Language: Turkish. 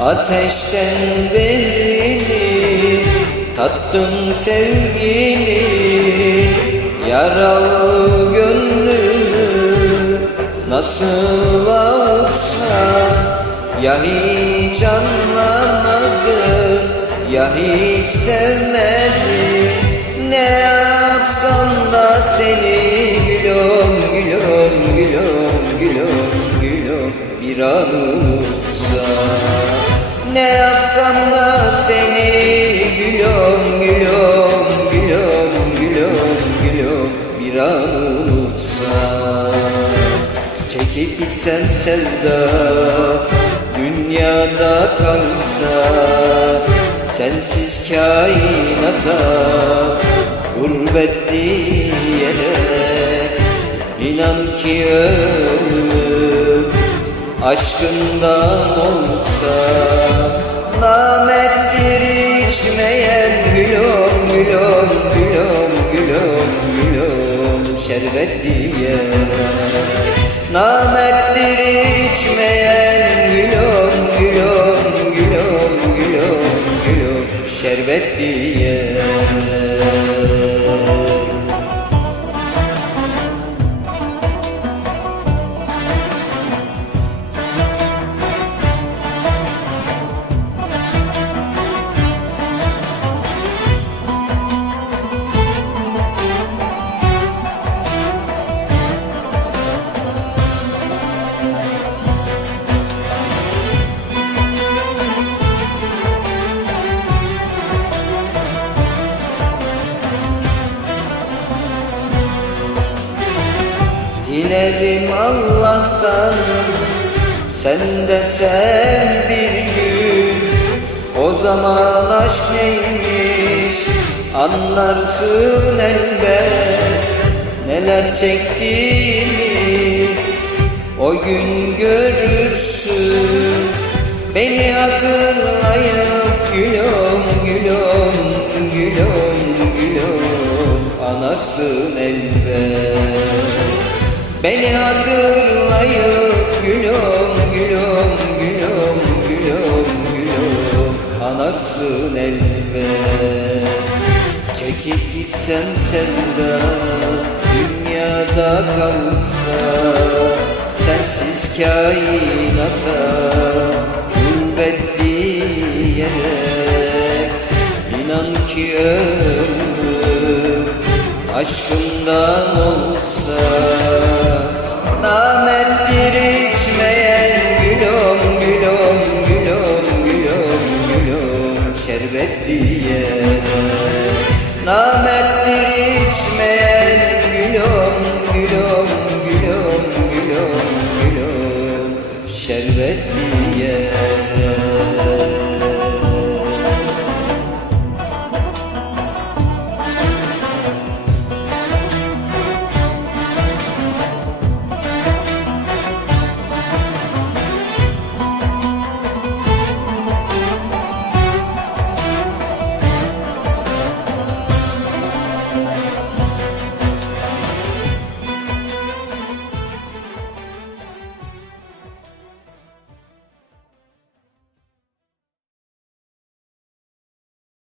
Ateşten zehrini Tattım sevgini Yaralı gönlümü Nasıl avutsam Ya hiç anlamadım Ya hiç sevmedim. Ne yapsam da seni Gülüm gülüm gülüm gülüm gülüm Bir an unutsam Ne yapsam da seni Gülüm gülüm gülüm gülüm gülüm Bir an unutsam Çekip gitsen sevda Dünyada kalsa Sensiz kainata Gurbet diyerek İnan ki ölümüm Aşkından olsa Namettir içmeyen Gülüm gülüm gülüm gülüm gülüm Şerbet diyerek Namettir içmeyen Gülüm gülüm gülüm gülüm gülüm Şerbet diyerek Dilerim Allah'tan sen de sev bir gün. O zaman aşk neymiş anlarsın elbet Neler çektiğimi. O gün görürsün Beni hatırlayıp gülüm gülüm gülüm gülüm. Anarsın elbet Beni hatırlayıp gülüm gülüm gülüm gülüm gülüm. Anarsın elbet. Çekip gitsen sevda Dünyada kalsa. Sensiz kainata Gurbet diyerek İnan ki ölümüm Aşkımdan olsa Namettir içmeyen Gülüm gülüm gülüm gülüm gülüm Şerbet diyerek Namettir içmeyen Gülüm gülüm gülüm gülüm gülüm Şerbet diyerek